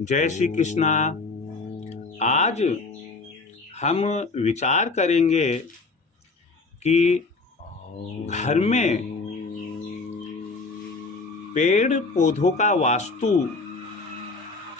जय श्री कृष्णा। आज हम विचार करेंगे कि घर में पेड़ पौधों का वास्तु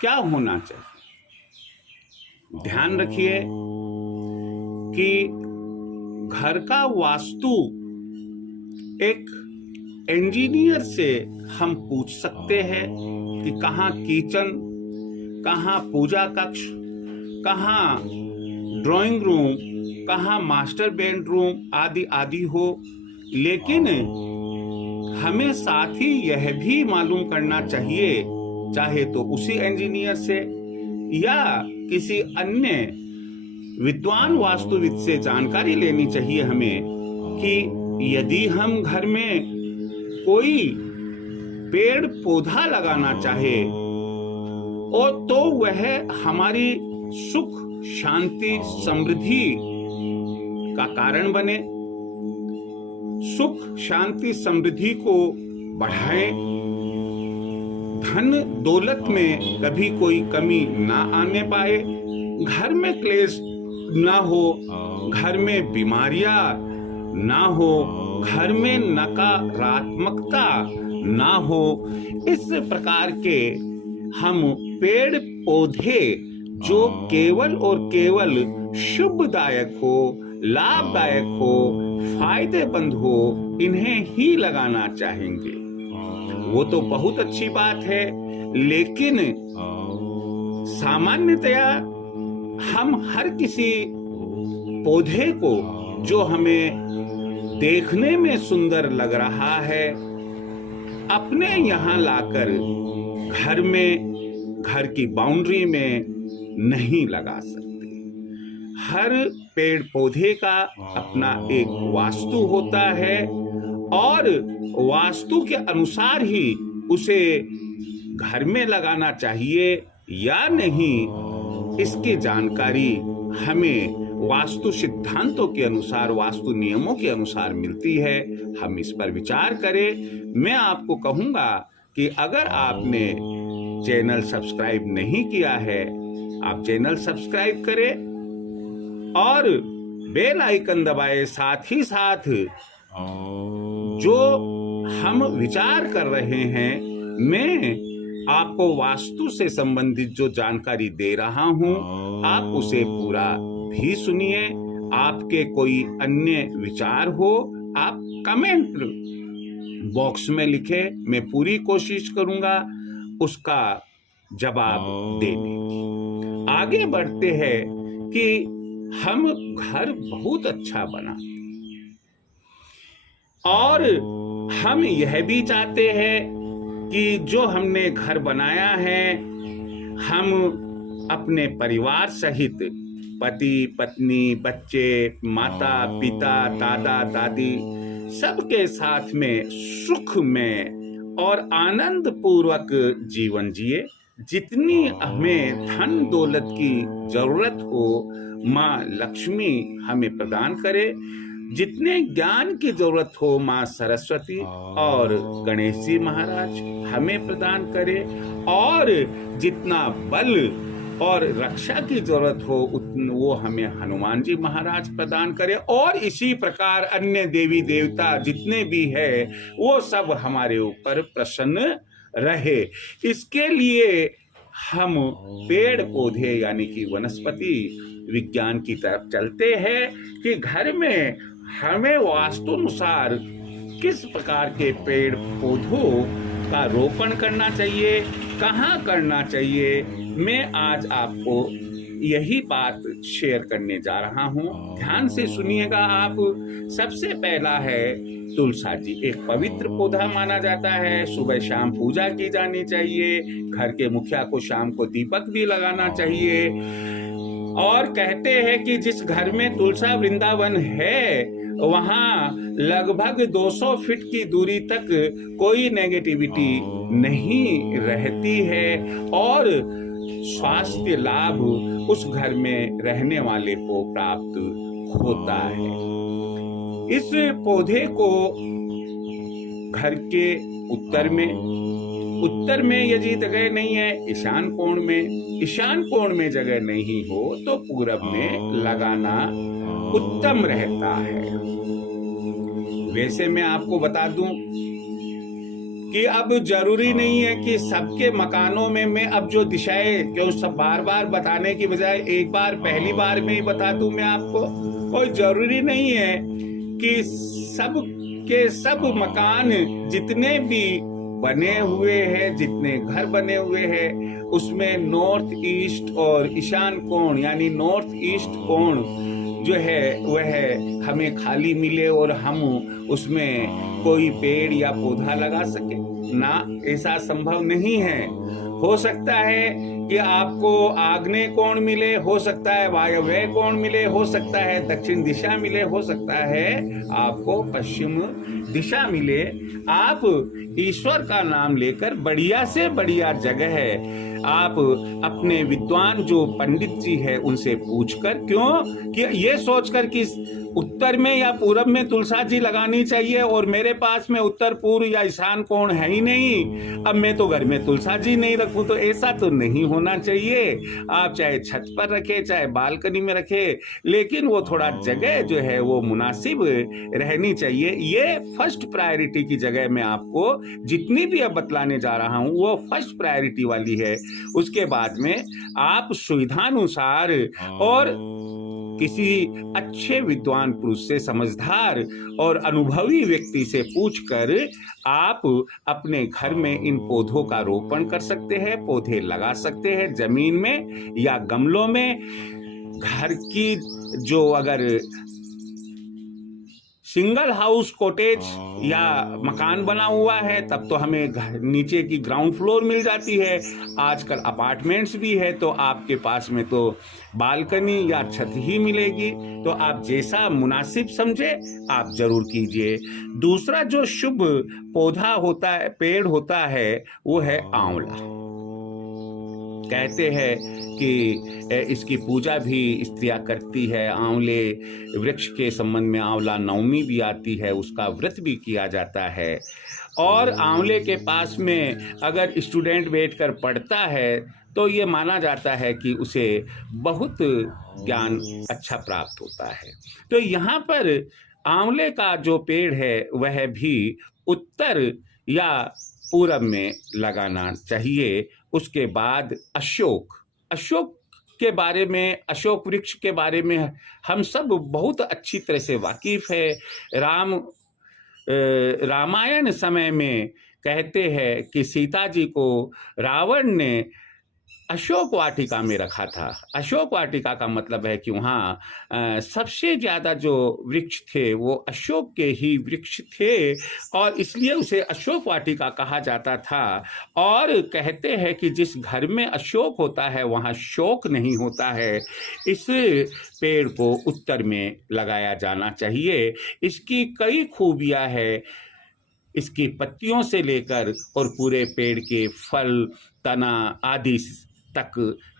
क्या होना चाहिए। ध्यान रखिए कि घर का वास्तु एक इंजीनियर से हम पूछ सकते हैं कि कहाँ किचन, कहाँ पूजा कक्ष, कहाँ ड्राइंग रूम, कहाँ मास्टर बेडरूम आदि आदि हो। लेकिन हमें साथ ही यह भी मालूम करना चाहिए, चाहे तो उसी इंजीनियर से या किसी अन्य विद्वान वास्तुविद से जानकारी लेनी चाहिए हमें कि यदि हम घर में कोई पेड़ पौधा लगाना चाहे और तो वह हमारी सुख शांति समृद्धि का कारण बने, सुख शांति समृद्धि को बढ़ाए, धन दौलत में कभी कोई कमी ना आने पाए, घर में क्लेश ना हो, घर में बीमारियां ना हो, घर में नकारात्मकता ना हो। इस प्रकार के हम पेड़ पौधे जो केवल और केवल शुभदायक हो, लाभदायक हो, फायदेमंद हो, इन्हें ही लगाना चाहेंगे। वो तो बहुत अच्छी बात है, लेकिन सामान्यतया हम हर किसी पौधे को जो हमें देखने में सुंदर लग रहा है अपने यहाँ लाकर घर में, घर की बाउंड्री में नहीं लगा सकते। हर पेड़ पौधे का अपना एक वास्तु होता है और वास्तु के अनुसार ही उसे घर में लगाना चाहिए या नहीं, इसकी जानकारी हमें वास्तु सिद्धांतों के अनुसार, वास्तु नियमों के अनुसार मिलती है। हम इस पर विचार करें। मैं आपको कहूंगा कि अगर आपने चैनल सब्सक्राइब नहीं किया है, आप चैनल सब्सक्राइब करें और बेल आइकन दबाएं। साथ ही साथ जो हम विचार कर रहे हैं, मैं आपको वास्तु से संबंधित जो जानकारी दे रहा हूं, आप उसे पूरा भी सुनिए। आपके कोई अन्य विचार हो, आप कमेंट बॉक्स में लिखे, मैं पूरी कोशिश करूंगा उसका जवाब देने की। आगे बढ़ते हैं कि हम घर बहुत अच्छा बनाते हैं और हम यह भी चाहते हैं कि जो हमने घर बनाया है, हम अपने परिवार सहित पति पत्नी, बच्चे, माता पिता, दादा दादी सबके साथ में सुख में और आनंद पूर्वक जीवन जिए। जितनी हमें धन दौलत की जरूरत हो, माँ लक्ष्मी हमें प्रदान करे। जितने ज्ञान की जरूरत हो, माँ सरस्वती और गणेश जी महाराज हमें प्रदान करे। और जितना बल और रक्षा की जरूरत हो, वो हमें हनुमान जी महाराज प्रदान करे। और इसी प्रकार अन्य देवी देवता जितने भी है, वो सब हमारे ऊपर प्रसन्न रहे। इसके लिए हम पेड़ पौधे यानी कि वनस्पति विज्ञान की तरफ चलते हैं कि घर में हमें वास्तुनुसार किस प्रकार के पेड़ पौधों का रोपण करना चाहिए, कहाँ करना चाहिए। मैं आज आपको यही बात शेयर करने जा रहा हूँ। ध्यान से सुनिएगा आप। सबसे पहला है तुलसा जी। एक पवित्र पौधा माना जाता है, सुबह शाम पूजा की जानी चाहिए। घर के मुखिया को शाम को दीपक भी लगाना चाहिए। और कहते हैं कि जिस घर में तुलसा वृंदावन है, वहाँ लगभग 200 फीट की दूरी तक कोई नेगेटिविटी नहीं रहती है और स्वास्थ्य लाभ उस घर में रहने वाले को प्राप्त होता है। इस पौधे को घर के उत्तर में यदि जगह नहीं है, ईशान कोण में जगह नहीं हो तो पूरब में लगाना उत्तम रहता है। वैसे मैं आपको बता दूं कि अब जरूरी नहीं है कि सबके मकानों में मैं अब जो दिशाएं क्यों सब बार बार बताने की बजाय एक बार पहली बार में ही बता दूं मैं आपको। कोई जरूरी नहीं है कि सब के सब मकान जितने भी बने हुए हैं, जितने घर बने हुए हैं, उसमें नॉर्थ ईस्ट और ईशान कोण यानी नॉर्थ ईस्ट कोण जो है वह हमें खाली मिले और हम उसमें कोई पेड़ या पौधा लगा सके ना, ऐसा संभव नहीं है। हो सकता है कि आपको आग्नेय कोण मिले, हो सकता है वायव्य कोण मिले, हो सकता है दक्षिण दिशा मिले, हो सकता है आपको पश्चिम दिशा मिले। आप ईश्वर का नाम लेकर बढ़िया से बढ़िया जगह है आप अपने विद्वान जो पंडित जी है उनसे पूछकर, क्यों कि ये सोचकर कि उत्तर में या पूरब में तुलसा जी लगानी चाहिए और मेरे पास में उत्तर पूर्व या ईशान कोण है ही नहीं, अब मैं तो घर में तुलसा जी नहीं रखूं, तो ऐसा तो नहीं होना चाहिए। आप चाहे छत पर रखे चाहे बालकनी में रखे, लेकिन वो थोड़ा जगह जो है वो मुनासिब रहनी चाहिए। ये फर्स्ट प्रायोरिटी की जगह मैं आपको जितनी भी अब बतलाने जा रहा हूं वो फर्स्ट प्रायोरिटी वाली है। उसके बाद में आप सुविधानुसार और किसी अच्छे विद्वान पुरुष से, समझदार और अनुभवी व्यक्ति से पूछकर आप अपने घर में इन पौधों का रोपण कर सकते हैं, पौधे लगा सकते हैं जमीन में या गमलों में। घर की जो अगर सिंगल हाउस कॉटेज या मकान बना हुआ है तब तो हमें नीचे की ग्राउंड फ्लोर मिल जाती है। आजकल अपार्टमेंट्स भी है तो आपके पास में तो बालकनी या छत ही मिलेगी। तो आप जैसा मुनासिब समझे आप जरूर कीजिए। दूसरा जो शुभ पौधा होता है, पेड़ होता है, वो है आंवला। कहते हैं कि इसकी पूजा भी स्त्रियां करती है। आंवले वृक्ष के संबंध में आंवला नवमी भी आती है, उसका व्रत भी किया जाता है। और आंवले के पास में अगर स्टूडेंट बैठकर पढ़ता है तो ये माना जाता है कि उसे बहुत ज्ञान अच्छा प्राप्त होता है। तो यहाँ पर आंवले का जो पेड़ है वह भी उत्तर या पूरब में लगाना चाहिए। उसके बाद अशोक के बारे में, अशोक वृक्ष के बारे में हम सब बहुत अच्छी तरह से वाकिफ है। रामायण समय में कहते हैं कि सीता जी को रावण ने अशोक वाटिका में रखा था। अशोक वाटिका का मतलब है कि वहाँ सबसे ज़्यादा जो वृक्ष थे वो अशोक के ही वृक्ष थे और इसलिए उसे अशोक वाटिका कहा जाता था। और कहते हैं कि जिस घर में अशोक होता है वहाँ शोक नहीं होता है। इस पेड़ को उत्तर में लगाया जाना चाहिए। इसकी कई खूबियाँ हैं, इसकी पत्तियों से लेकर और पूरे पेड़ के फल, तना आदि तक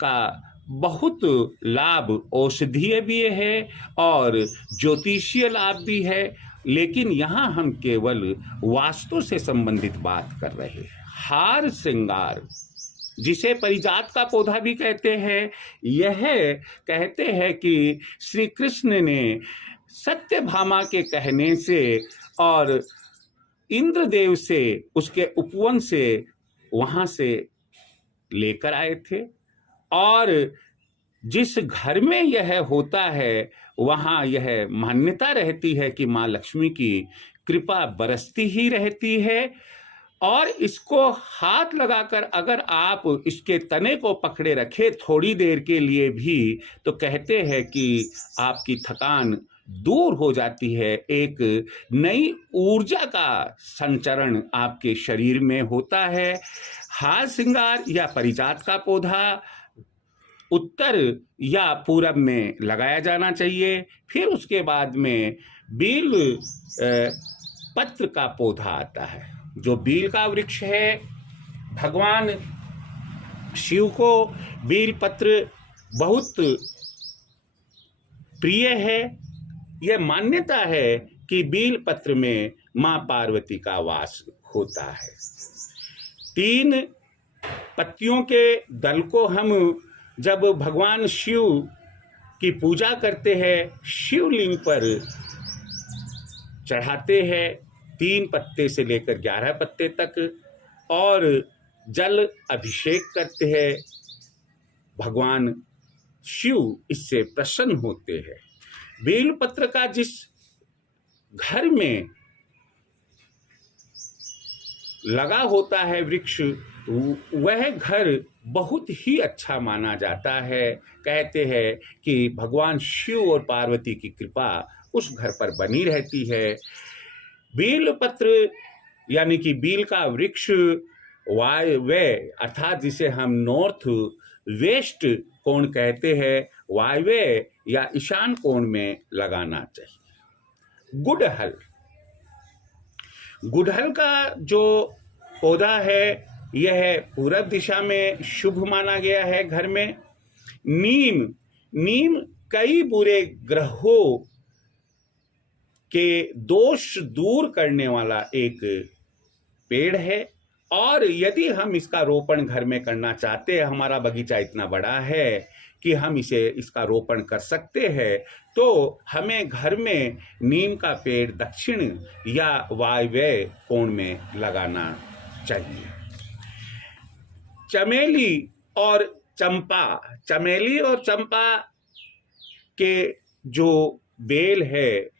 का बहुत लाभ औषधीय भी है और ज्योतिषीय लाभ भी है। लेकिन यहाँ हम केवल वास्तु से संबंधित बात कर रहे हैं। हार श्रृंगार, जिसे परिजात का पौधा भी कहते हैं, यह कहते हैं कि श्री कृष्ण ने सत्यभामा के कहने से और इंद्रदेव से, उसके उपवन से वहाँ से लेकर आए थे। और जिस घर में यह होता है वहाँ यह मान्यता रहती है कि माँ लक्ष्मी की कृपा बरसती ही रहती है। और इसको हाथ लगाकर अगर आप इसके तने को पकड़े रखे थोड़ी देर के लिए भी तो कहते हैं कि आपकी थकान दूर हो जाती है, एक नई ऊर्जा का संचरण आपके शरीर में होता है। हार श्रृंगार या परिजात का पौधा उत्तर या पूरब में लगाया जाना चाहिए। फिर उसके बाद में बील पत्र का पौधा आता है। जो बील का वृक्ष है, भगवान शिव को बील पत्र बहुत प्रिय है। यह मान्यता है कि बील पत्र में माँ पार्वती का वास होता है। 3 पत्तियों के दल को हम जब भगवान शिव की पूजा करते हैं, शिवलिंग पर चढ़ाते हैं, 3 पत्ते से लेकर 11 पत्ते तक, और जल अभिषेक करते हैं। भगवान शिव इससे प्रसन्न होते हैं। बेलपत्र का जिस घर में लगा होता है वृक्ष, वह घर बहुत ही अच्छा माना जाता है। कहते हैं कि भगवान शिव और पार्वती की कृपा उस घर पर बनी रहती है। बेलपत्र यानी कि बेल का वृक्ष वायव्य अर्थात जिसे हम नॉर्थ वेस्ट कोण कहते हैं, वायव्य या ईशान कोण में लगाना चाहिए। गुड़हल का जो पौधा है यह पूरब दिशा में शुभ माना गया है घर में। नीम कई बुरे ग्रहों के दोष दूर करने वाला एक पेड़ है, और यदि हम इसका रोपण घर में करना चाहते हैं, हमारा बगीचा इतना बड़ा है कि हम इसका रोपण कर सकते हैं, तो हमें घर में नीम का पेड़ दक्षिण या वायव्य कोण में लगाना चाहिए। चमेली और चंपा के जो बेल है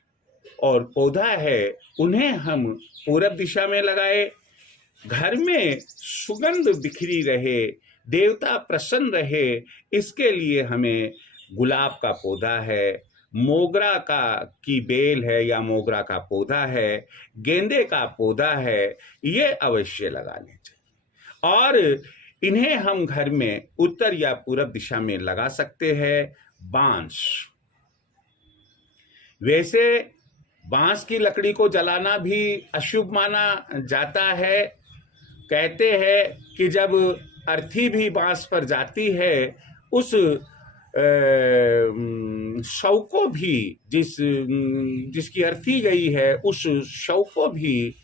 और पौधा है, उन्हें हम पूरब दिशा में लगाए। घर में सुगंध बिखरी रहे, देवता प्रसन्न रहे, इसके लिए हमें गुलाब का पौधा है, मोगरा की बेल है या मोगरा का पौधा है, गेंदे का पौधा है, ये अवश्य लगाने चाहिए। और इन्हें हम घर में उत्तर या पूरब दिशा में लगा सकते हैं। बांस, वैसे बांस की लकड़ी को जलाना भी अशुभ माना जाता है। कहते हैं कि जब अर्थी भी बांस पर जाती है, उस शव को भी जिसकी अर्थी गई है, उस शव को भी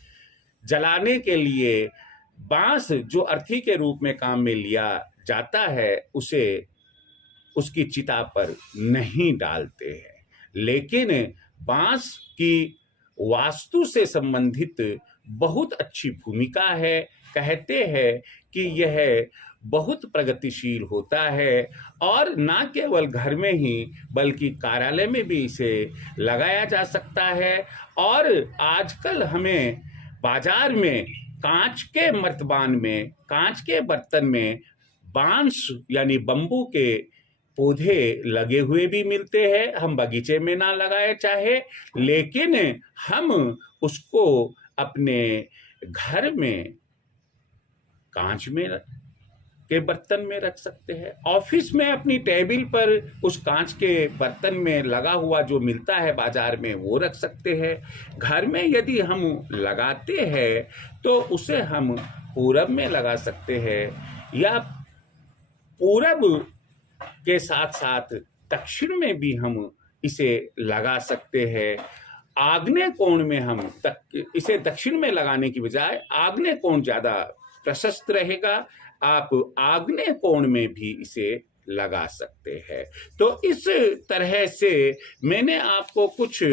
जलाने के लिए बांस जो अर्थी के रूप में काम में लिया जाता है, उसे उसकी चिता पर नहीं डालते हैं। लेकिन बांस की वास्तु से संबंधित बहुत अच्छी भूमिका है। कहते हैं कि यह बहुत प्रगतिशील होता है, और ना केवल घर में ही बल्कि कार्यालय में भी इसे लगाया जा सकता है। और आजकल हमें बाजार में कांच के बर्तन में बांस यानी बम्बू के पौधे लगे हुए भी मिलते हैं। हम बगीचे में ना लगाए चाहे, लेकिन हम उसको अपने घर में कांच में के बर्तन में रख सकते हैं। ऑफिस में अपनी टेबल पर उस कांच के बर्तन में लगा हुआ जो मिलता है बाजार में, वो रख सकते हैं। घर में यदि हम लगाते हैं तो उसे हम पूरब में लगा सकते हैं, या पूरब के साथ साथ दक्षिण में भी हम इसे लगा सकते हैं। आग्नेय कोण में हम इसे दक्षिण में लगाने की बजाय आग्नेय कोण ज्यादा प्रशस्त रहेगा। आप आग्नेय कोण में भी इसे लगा सकते हैं। तो इस तरह से मैंने आपको कुछ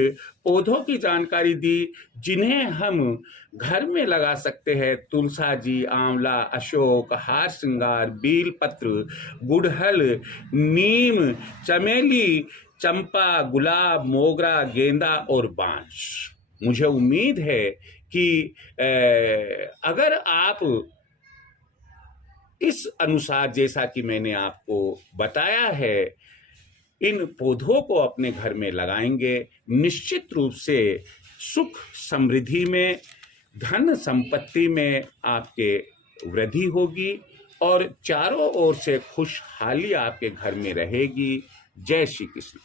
पौधों की जानकारी दी जिन्हें हम घर में लगा सकते हैं। तुलसा जी, आंवला, अशोक, हार श्रृंगार, बेलपत्र, गुड़हल, नीम, चमेली, चंपा, गुलाब, मोगरा, गेंदा और बांस। मुझे उम्मीद है कि अगर आप इस अनुसार जैसा कि मैंने आपको बताया है, इन पौधों को अपने घर में लगाएंगे, निश्चित रूप से सुख समृद्धि में, धन संपत्ति में आपके वृद्धि होगी और चारों ओर से खुशहाली आपके घर में रहेगी। जय श्री कृष्ण।